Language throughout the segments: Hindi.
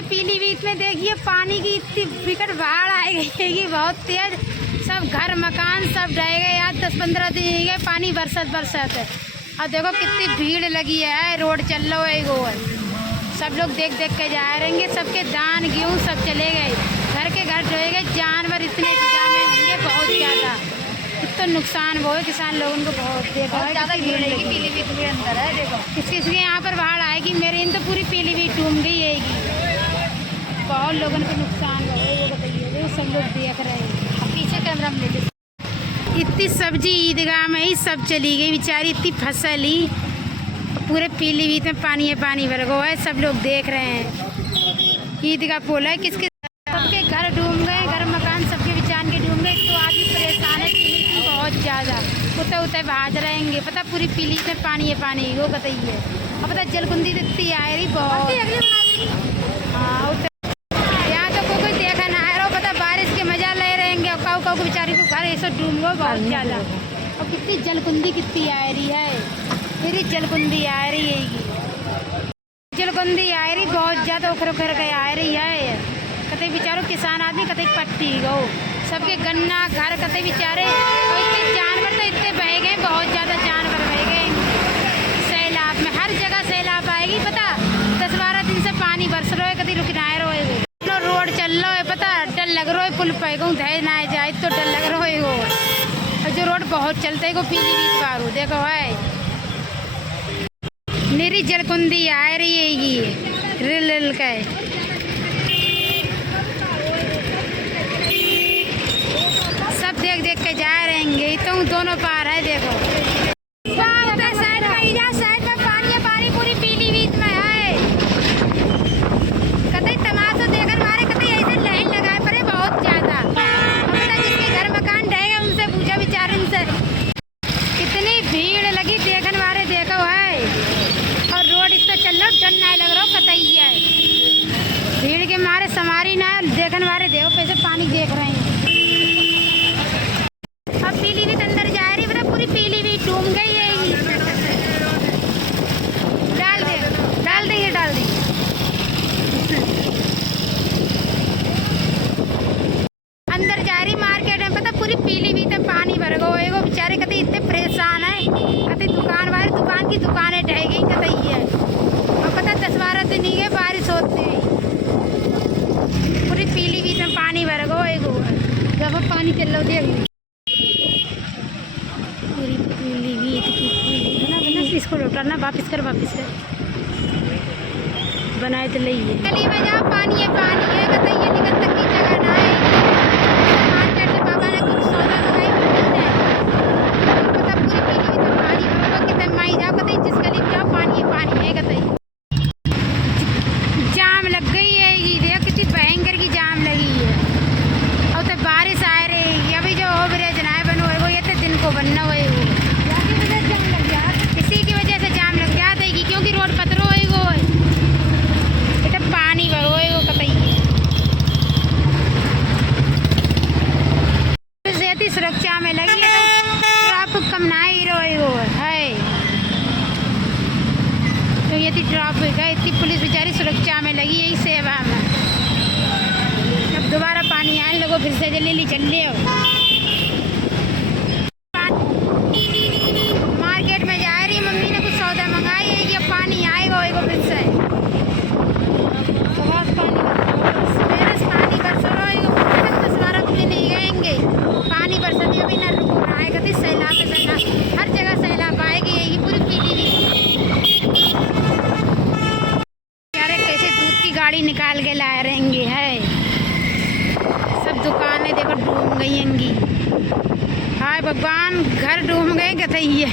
हमारे पीलीभीत में देखिए पानी की इतनी विकट बाढ़ आई गई है कि बहुत तेज, सब घर मकान सब ढह गए। आज 10-15 दिन ही गए, पानी बरसत है। और देखो कितनी भीड़ लगी है, रोड चल रहा है गो, सब लोग देख देख के जा रहेंगे। सबके धान गेहूँ सब चले गए, घर के घर ढह गए, जानवर इतने में होंगे बहुत ज़्यादा। इतना नुकसान वो है किसान लोगों को, बहुत देखो ज़्यादा भीड़ लगी। पीलीभीत के अंदर है, देखो किसके यहाँ पर बाढ़ आएगी, मेरे इन तो पूरी पीलीभीत डूब गई है। बहुत लोगों को नुकसान हुआ है, वो बताइए, सब लोग देख रहे हैं। पीछे कैमरा में ले लो। इतनी सब्जी ईदगाह में ही सब चली गई बेचारी, इतनी फसल ही पूरे पीलीभीत में पानी भर गया है। सब लोग देख रहे हैं, ईदगाह पोला है, किसके सबके घर डूब गए, घर मकान सबके बिचान के डूब गए। तो आदमी परेशान है पीलीभीत बहुत ज़्यादा, उतर भाज रहेंगे। पता पूरी पीलीभीत में पानी वो बताइए। और पता जलकुंदी दिखती आ रही बहुत। हाँ यहाँ तो कोई देखा ना आ रहा, पता बारिश के मजा ले रहेंगे। और काऊ को बेचारी को घर ऐसा डूब गए बहुत ज़्यादा। और कितनी जलकुंदी कितनी आ रही है, मेरी जलकुंदी आ रही है, जलकुंदी आ रही बहुत ज़्यादा, उखर के आ रही है। कतई बेचारो किसान आदमी कतई पट्टी गो, सबके गन्ना घर कतई बेचारे। और इतने जानवर तो इतने बह गए, बहुत ज़्यादा जानवर बह गए सैलाब में। हर जगह सैलाब आएगी, पता 10-12 दिन से पानी बरस रहा है, कभी रुकना है। रोड चल रहा है, पता डर लग रहा है, पुल पे गो धै ना जाए तो डर लग रहा है। और जो रोड बहुत चलते है, पीलीभीत बारू देखो है, मेरी जलकुंदी आ रही है ये रिल का। सब देख देख के जा रहेंगे, तो दोनों पार है देखो। साइड में पानी पूरी पीलीभीत में है। कतई तमाशा देखने वाले कतई ऐसे लाइन लगाए पड़े बहुत ज्यादा। जिसके घर मकान ढहेगा उनसे पूछा बेचारे, उनसे कितनी भीड़ लगी देखने वाले देखो है। और रोड इतना चल रहा डर नहीं लग रहा कतई है, भीड़ के मारे समारी ना देखने वाले देखो कैसे पानी देख रहे हैं। अब पीलीभीत अंदर जा रही, मतलब पूरी पीलीभीत डूब गई है। डाल देंगे अंदर जा रही मार्केट में, पता पूरी पीलीभीत में पानी भर गए। वो बेचारे कतई इतने परेशान है, कतई दुकान की दुकानें ढह गई कतई है। और पता 10-12 दिन ही है बारिश होती है, पूरी पीलीभीत में पानी भर गए। जब पानी चल रहा देख पूरी पीलीभीत की बना इसको लौटाना, वापिस कर बनाए तो लइए गली में जाओ, पानी है कतई ये निकल तक की जगह ना है। मार्केट से पापा ने कुछ सौदा मंगाई, पता पूरी पीलीभीत में पानी भरोगा। कितने माई जाओ कतई, जिस गली में जाओ पानी है कतई। जाम लग गई है ये, देखो कितनी भयंकर की जाम लगी है। और तो बारिश आ रही है, अभी जो हो ब्रिज ना बनो है वो ये तो दिन को बनना है वो, इसी की वजह से जाम लग जाता है क्योंकि रोड पतरो है वो तो पानी भरो है वो कतई। ज्यादा सुरक्षा में लगी है तो ट्रैफिक कम ना ही रहे वो है। तो ये ट्रैफिक है, इतनी पुलिस बेचारी सुरक्षा में लगी है सेवा में। अब दोबारा पानी आने लगो, फिर से जल्दी चल रहे हो। मार्केट में जा रही मम्मी ने कुछ सौदा मंगाई है, ये पानी आएगा फिर से पानी बरस रहा है। 10-12 दिन नहीं गएंगे, पानी बरसते अभी ना रुकना आएगा। तो सैलाब हर जगह सैलाब आएगी, यही पूरी पीलीभीत। यार कैसे दूध की गाड़ी निकाल के ला रहेंगे है, सब दुकानें देखो डूब गई होंगी। हाय भगवान, घर डूब गए कतई है।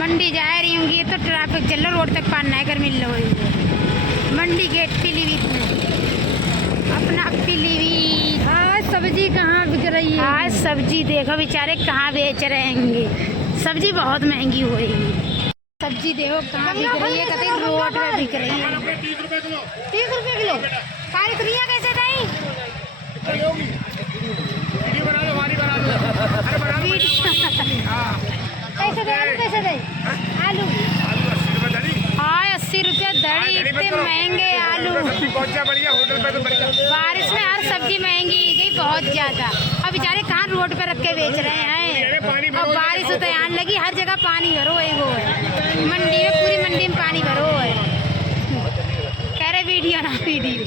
मंडी जा रही होंगी, ये तो ट्रैफिक चल रहा, रोड तक पार नहीं कर मिल रहा है। मंडी गेट पीलीभीत में, अपना पीलीभीत। हाँ सब्जी कहाँ बिक रही है, आज सब्जी देखो बेचारे कहाँ बेच रहेंगे, सब्जी बहुत महंगी हो रही है। सब्जी देखो कहाँ बिक रही है, कतई रोड में बिक रही है। 30 रुपये किलो। काली तुरिया कैसे दाई? कैसे दे आलू, कैसे दे आलू? हाँ 80 रुपया भाई इतने महंगे आलू। होटल पे तो बढ़िया। बारिश में हर सब्जी महंगी गई बहुत ज्यादा। अब बेचारे कहाँ रोड पे रख के बेच रहे हैं। अब बारिश होता है आने लगी, हर जगह पानी भरो है। मंडी में, पूरी मंडी में पानी भरो है। कह रहे वीडियो ना वीडियो,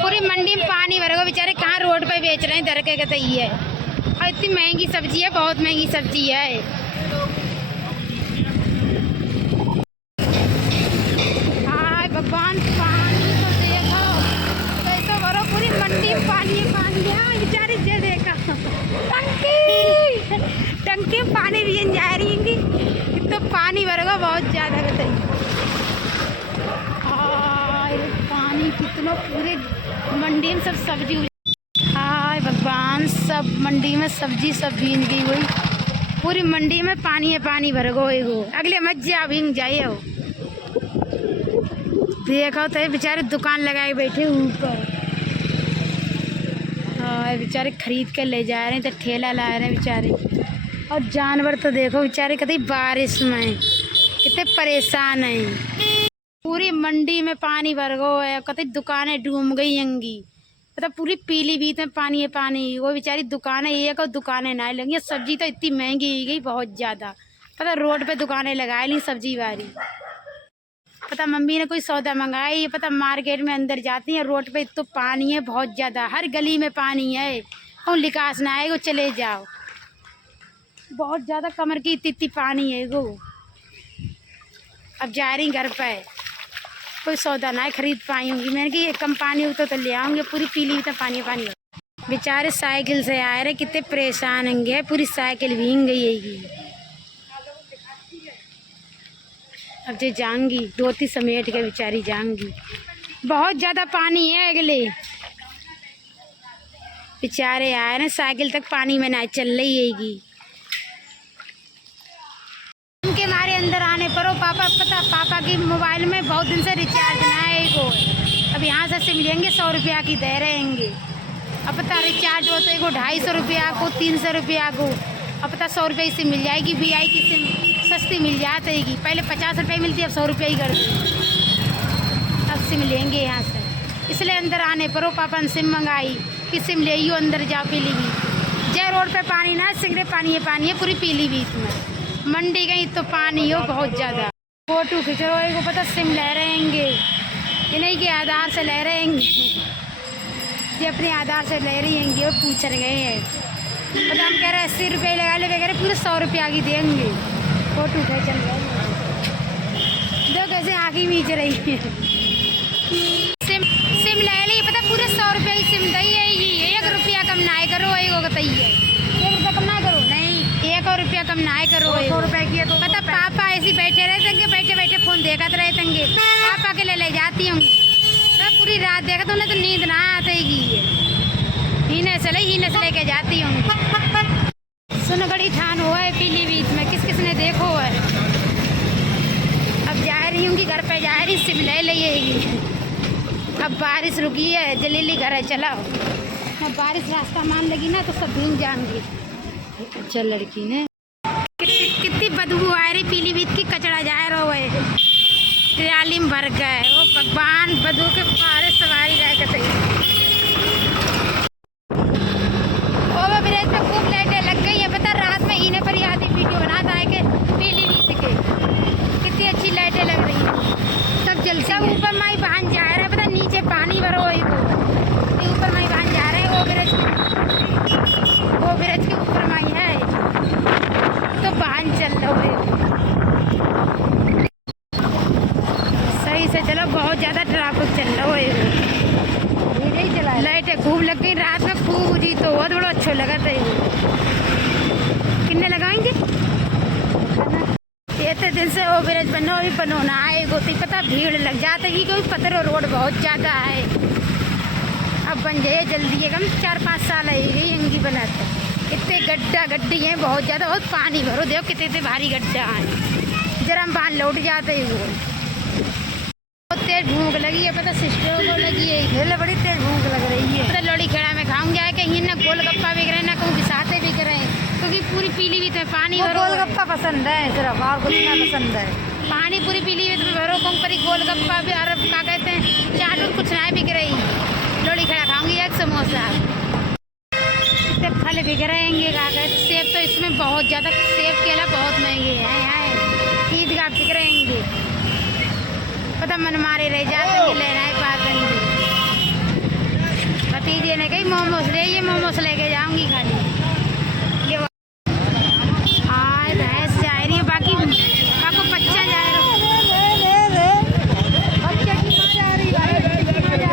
पूरी मंडी में पानी भरो। बेचारे कहाँ रोड पे बेच रहे हैं, दर के कहते ही है। और इतनी महंगी सब्जी है, बहुत महंगी सब्जी है। हाय भगवान, पानी तो देखो, कैसे भरो, पूरी मंडी में पानी है। बेचारे ये देखा टंकी में पानी भी जा रही है। तो पानी भरेगा बहुत ज़्यादा कहते। पानी कितना, पूरे मंडी में सब सब्जी। हाय भगवान, सब मंडी में सब्जी सब भीग गई हुई। पूरी मंडी में पानी है, पानी भर गो एगो। अगले मत जा भीग जाइए हो। देखो तो बेचारे दुकान लगाए बैठे ऊपर। हाँ बेचारे खरीद के ले जा रहे हैं, तो ठेला ला रहे हैं बेचारे। और जानवर तो देखो बेचारे कहते बारिश में कितने परेशान हैं। पूरी मंडी में पानी भर गो है, कहते दुकानें डूब गई होंगी। मतलब पूरी पीलीभीत में पानी है, पानी। वो बेचारी दुकानें एक और दुकानें ना लगी। सब्जी तो इतनी महंगी हो गई बहुत ज़्यादा। पता रोड पे दुकानें लगाई ली सब्जी वाली। पता मम्मी ने कोई सौदा मंगाई, पता मार्केट में अंदर जाती है, रोड पे तो पानी है बहुत ज़्यादा। हर गली में पानी है, और लिकास ना आएगा चले जाओ। बहुत ज़्यादा कमर की इतनी पानी है वो। अब जा रही घर पे, कोई सौदा ना खरीद पाई होंगी। मैंने कि कम पानी हो तो ले आऊँगी। पूरी पीली तो पानी पानी। बेचारे साइकिल से आ रहे, कितने परेशान होंगे। पूरी साइकिल भीग गई है। अब जो जाऊंगी धोती समेट के बेचारी जाऊंगी। बहुत ज़्यादा पानी है। अगले बेचारे आए ना, साइकिल तक पानी में ना चल रही हैगी। उनके मारे अंदर आने पर पापा, पता पापा की मोबाइल में बहुत दिन से रिचार्ज ना है को। अब यहाँ से मिलेंगे 100 रुपया की दे रहेंगे। अब पता रिचार्ज हो तो एगो 250 रुपया को, 300 रुपया को। अब पता 100 रुपये से मिल जाएगी। VI की सिम सस्ती मिल जाती। पहले 50 रुपये मिलती, अब 100 रुपये ही कर दी। अब सिम लेंगे यहाँ से, इसलिए अंदर आने पर पापा ने सिम मंगाई कि सिम ले ही अंदर जाओ पीलीभीत। जय रोड पे पानी ना, सिगरेट पानी है पूरी पीलीभीत में। मंडी गई तो पानी हो बहुत ज़्यादा। फोटो खींच रहे को, पता सिम ले रहेंगे, इन्हीं के आधार से ले रहेंगे। ये अपने आधार से ले रही हैं, और पूछ रहे हैं। पता हम कह रहे 80 रुपये लगा ले वगैरह, पूरे 100 रुपया की देंगे। फोटो उठे चल रहे दो, कैसे आगे मीच रही है। सिम ले ली, पता पूरे 100 रुपये की सिम दी है। 1 रुपया कम ना करो, एगो बताइए 1 रुपया कम ना करो, नहीं 1 और रुपया कम ना करो। 100 रुपये की है तो पता पापा ऐसे बैठे रहे थे, बैठे बैठे फोन देखते रहे थे। पापा के ले जाती हूँ, पूरी रात देखा तो उन्हें तो नींद ना आती। हीने से लेके जाती हूँ। सुनगढ़ी ठान हुआ है पीलीभीत में, किस ने देखो है। अब जा रही हूँ कि घर पे जा रही, सिम ले लेगी। अब बारिश रुकी है, जल्दी घर है चलाओ। अब बारिश रास्ता मान लगी ना तो सब भीग जाएंगे। अच्छा लड़की ने कितनी बदबू आ रही पीलीभीत की, कचरा जा रहा है। ट्राली में भर गए। वो भगवान, बदबू के पारे सवारी रह के ब्रिज पे खूब लाइटें लग गई है। पता रात में हीने पर आधी वीडियो बनाता है कि पीलीभीत के कितनी अच्छी लाइटें लग रही हैं। सब जल सब ऊपर माई बहन जा रहे हैं। पता नीचे पानी भरो है, ऊपर माई बहन जा रहे हैं। वो ब्रिज के ऊपर माई है तो बहन चल रहा है। सही से चलो, बहुत ज़्यादा ट्रैफिक चल रहा है। लाइटें खूब लग गई रात में, खूब उजी तो बहुत बड़ा अच्छा लगा था। कितने लगाएंगे इतने दिन से वो ब्रिज बनो अभी बनोना आए गोती। पता भीड़ लग जाती है क्योंकि पत्थर रोड बहुत ज़्यादा है। अब बन जाए जल्दी है, कम 4-5 साल है यही बनाते। इतने गड्ढी हैं बहुत ज़्यादा, बहुत पानी भरो। देखो कितने भारी गड्ढा हैं, जरा हम बाहर लौट जाते हैं। वो तेज भूख लगी है, पता सिस्टरों को लगी है, बड़ी तेज भूख लग रही है। पता लोड़ी खेड़ा में खाऊंगे आके, कहीं ना गोलगप्पा बिक रहे हैं ना कहूँ बिसाते बिक रहे हैं, क्योंकि पूरी पीलीभीत में पानी। गोलगप्पा पसंद है सिर्फ, और कुछ ना पसंद है। पानी पूरी पी ली तो भरो कौन परी गोलगप्पा भी अरब क्या कहते हैं चाट और कुछ नहीं बिक रही। लोड़ी खड़ा खाऊंगी एक समोसा। इतने फल बिक रहेंगे क्या कहते सेब तो इसमें बहुत ज़्यादा सेब केला बहुत महंगे हैं। ईदगाह बिक रहेंगे पता मन मारे रह जाते लेना है पातेंगे। भतीजे ने कही मोमोस ले ये मोमोस लेके जाऊंगी खाली। ये भैंस जा रही है बाकी आपको बच्चा जा रहा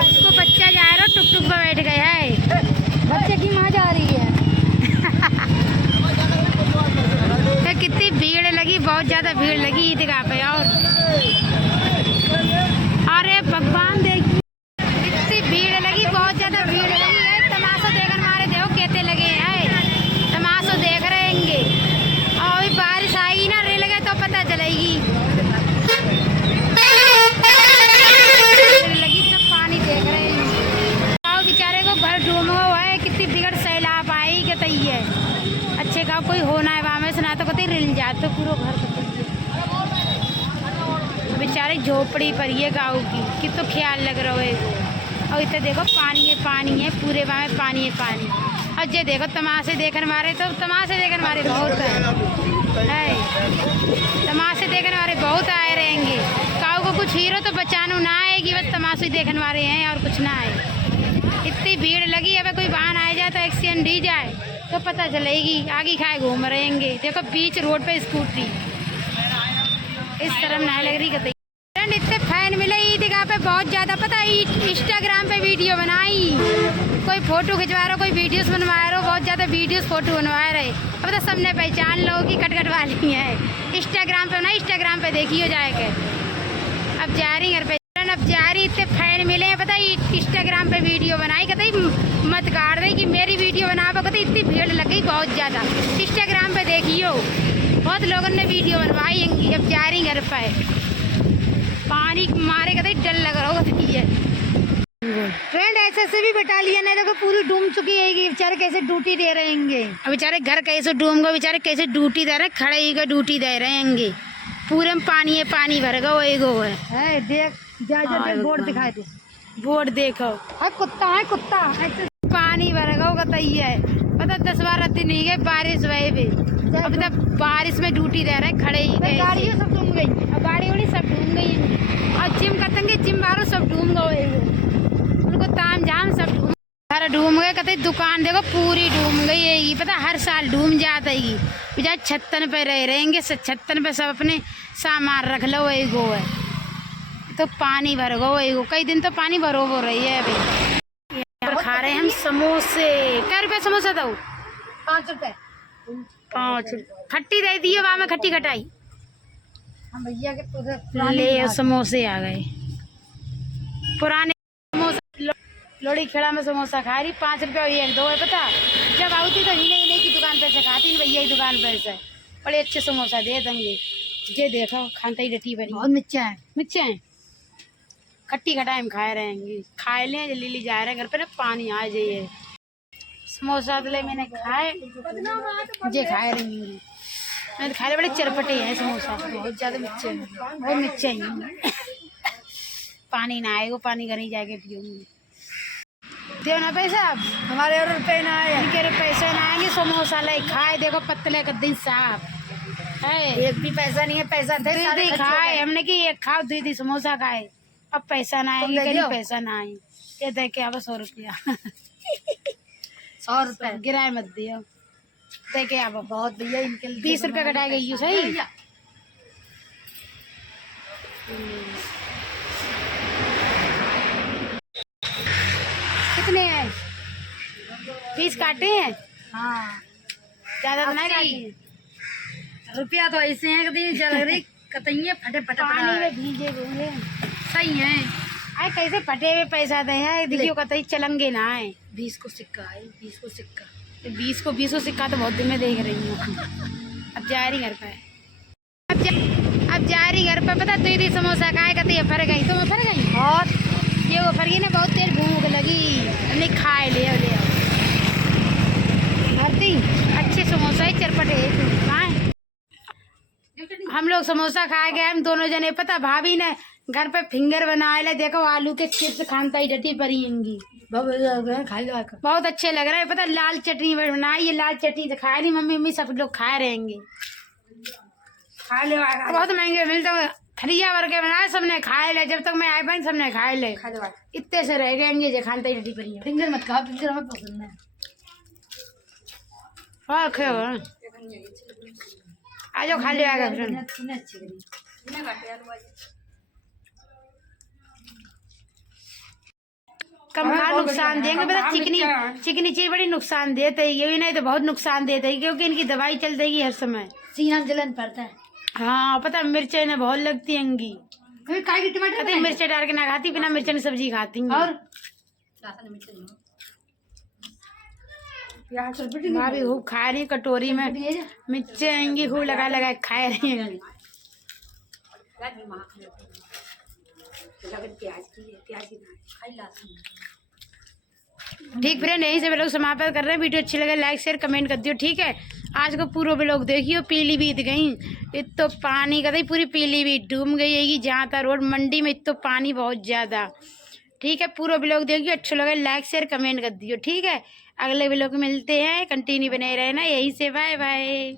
उसको बच्चा जा रहा टुक टुक पर बैठ गया है। बच्चे की माँ जा रही है। तो कितनी भीड़ लगी बहुत ज़्यादा भीड़ लगी ईदगाह पे। और अरे भगवान देखिए कितनी भीड़ लगी बहुत ज़्यादा भीड़ लगी है। तमाशा देखकर मारे देखो कहते लगे हैं तमाशा देख रहेंगे। और अभी बारिश आएगी ना रेल गए तो पता चलेगी। लगी सब पानी देख रहे हैं। और बेचारे को घर डूब हुआ है कितनी बिगड़ सैलाब आई कहते है। अच्छे गाँव कोई होना है वहाँ में सुना तो कहते रिल जाते पूरा घर बेचारे झोपड़ी पर ये गाँव की तो ख्याल लग रहा है। और इतने देखो पानी है पूरे वहाँ में पानी है पानी। और ये देखो तमाशे देखने मारे तो तमाशे देखने मारे बहुत है तमाशे देखने वाले बहुत आए रहेंगे। गाँव को कुछ हीरो तो बचानो ना आएगी बस तमाशे देखने वाले हैं और कुछ ना आए। इतनी भीड़ लगी है कोई वाहन आ जाए तो एक्सीडेंट ही जाए तो पता चलेगी। आगे खाए घूम रहेंगे देखो बीच रोड पे स्कूटी इस तरह नहीं लग रही कहते। इतने फैन मिले ईदगाह पे बहुत ज़्यादा पता है। इंस्टाग्राम पे वीडियो बनाई कोई फोटो खिंचवा रहा कोई वीडियोस बनवा रहा बहुत ज़्यादा वीडियोस फोटो बनवा रहे। अब तो सबने पहचान लो कि कटकट वाली है। इंस्टाग्राम पे ना इंस्टाग्राम पे देखियो जाएगा। अब जा रही घर पे अब जा रही इतने फैन मिले हैं पता इंस्टाग्राम पे वीडियो बनाई कहते मत गाड़ दे कि मेरी वीडियो बना कहते इतनी भीड़ लग गई बहुत ज़्यादा। इंस्टाग्राम पे देखियो बहुत लोगों ने वीडियो बनवाई। अब जा रही घर पे पानी मारे कहते डर लग रहा होगा फ्रेंड। ऐसे भी बटालियन है देखो पूरी डूब चुकी है बेचारे कैसे ड्यूटी दे रहेंगे। अब बेचारे घर कैसे डूब गए बेचारे कैसे ड्यूटी दे रहे हैं खड़े ही ड्यूटी दे रहेंगे। पूरे में पानी भर गो एगो है देख जा बोर्ड दिखाई दे बोर्ड देखो कुत्ता है कुत्ता पानी भर गो कतई है पता 10-12 दिन ही गए बारिश वही भी। अब तक बारिश में ड्यूटी दे रहे खड़े ही गए गाड़ियाँ सब डूब गई। अब गाड़ी वाड़ी सब डूब गई और जिम करते जिम मारो सब डूब गए उनको ताम झाम सब डूब घर डूब गए कहते दुकान देखो पूरी डूब गई है। पता हर साल डूब जाता है बेचारे छत्तन पे रहेंगे छत्तन पे सब अपने सामान रख लो वही गो है तो पानी भर गो वही गो कई दिन तो पानी भरो हो रही है। अभी खा रहे हैं हम समोसे। क्या रुपये समोसा दो 5 रुपये 5 खट्टी दे दिए वहाँ में खट्टी खटाई हम भैया के ले समोसे आ गए पुराने समोसा। लोड़ी खेड़ा में समोसा खा रही 5 रुपये और 1-2 है पता। जब आती तो इन्हीं की दुकान पे से खाती भैया की दुकान पे से बड़े अच्छे समोसा दे देंगे। ये देखो खानता ही डटी भरी बहुत मिर्चा है खट्टी खटाई हम खाए रहेंगे खाए लें जल्दी जा रहे हैं घर पे ना पानी आ जाइए। समोसा तो ले मैंने खाए ये खाए रहेंगे मैंने खाए बड़े चरपटे हैं समोसा बहुत ज़्यादा मिर्चे हैं बहुत मिर्चे हैं। पानी ना आएगा पानी घर ही जाके पियूँगी। दे ना पैसा अब हमारे और रुपये ना आए इनके पैसे ना आएंगे समोसा ले खाए देखो पतले कद्दी साफ है एक भी पैसा नहीं है। पैसा दीदी खाए हमने कि एक खाओ दीदी समोसा खाए अब पैसा ना आएंगे कहीं पैसा ना आए ये दे के अब 100 रुपया 100 रुपये गिराए मत दियो दे के अब बहुत भैया इनके 20 रुपये कटाए गई सही। कितने हैं 20 काटे हैं। हाँ ज़्यादा तो नहीं काटे रुपया तो ऐसे हैं कभी चल रही कतइये फटे पानी में भीगे हुए सही है। आए कैसे फटे हुए पैसा दे है देखियो कतई चलेंगे ना आए 20 को सिक्का है 20 को सिक्का 20 को सिक्का तो बहुत दिन में देख रही हूँ। अब जा रही घर पे अब जा रही घर पे पता दीदी समोसा खाए कहती है फर गई तो मैं फर गई बहुत ये वो फर गई ना बहुत देर भूख लगी नहीं खाए ले भरती अच्छे समोसा ही चरपटे हम लोग समोसा खा गए हम दोनों जने। पता भाभी ने घर पे फिंगर बनाए ले, देखो आलू के चिप्स खानता ही डटी पड़ी होंगी। बहुत अच्छे लग रहे हैं। पता लाल चटनी बनाई, ये लाल चटनी तो खाए नहीं मम्मी, मम्मी सब लोग खाए रहेंगे। खा ले, बहुत महंगे मिलते हैं, थरिया भर के बनाए, सबने खाए ले। जब तक मैं आए पाई सबने खाए ले, इतने से रह गएंगे जो खानता ही डटी पड़ी है। फिंगर मत खाओ, फिंगर हमें पसंद है। और खाओ आ जाओ, खा ले आएगा। कम खा, नुकसान देंगे। पता चिकनी चिकनी चीज बड़ी नुकसान देते है, ये भी नहीं तो बहुत नुकसान देते है, क्योंकि इनकी दवाई चल देगी हर समय, सीना जलन पड़ता है। हाँ पता मिर्चें ने बहुत लगती होंगी। टमाटर मिर्चें डाल के ना खाती, बिना मिर्चें सब्जी खाती हूँ। और भाभी खूब खा रही कटोरी में मिर्चें आएंगी, खूब लगा लगा खा रही है। ठीक फ्रेंड, यहीं से हम लोग समाप्त कर रहे हैं। वीडियो अच्छी लगे लाइक शेयर कमेंट कर दियो, ठीक है। आज को पूरा ब्लॉग देखियो। पीलीभीत गई, इतो पानी का पूरी पीलीभीत डूब गई है जहाँ तक रोड मंडी में, इतो पानी बहुत ज़्यादा। ठीक है, पूरा ब्लॉग देखियो, अच्छा लगे लाइक शेयर कमेंट कर दियो, ठीक है। अगले ब्लॉग में मिलते हैं, कंटिन्यू बने रहना यहीं से। Bye bye.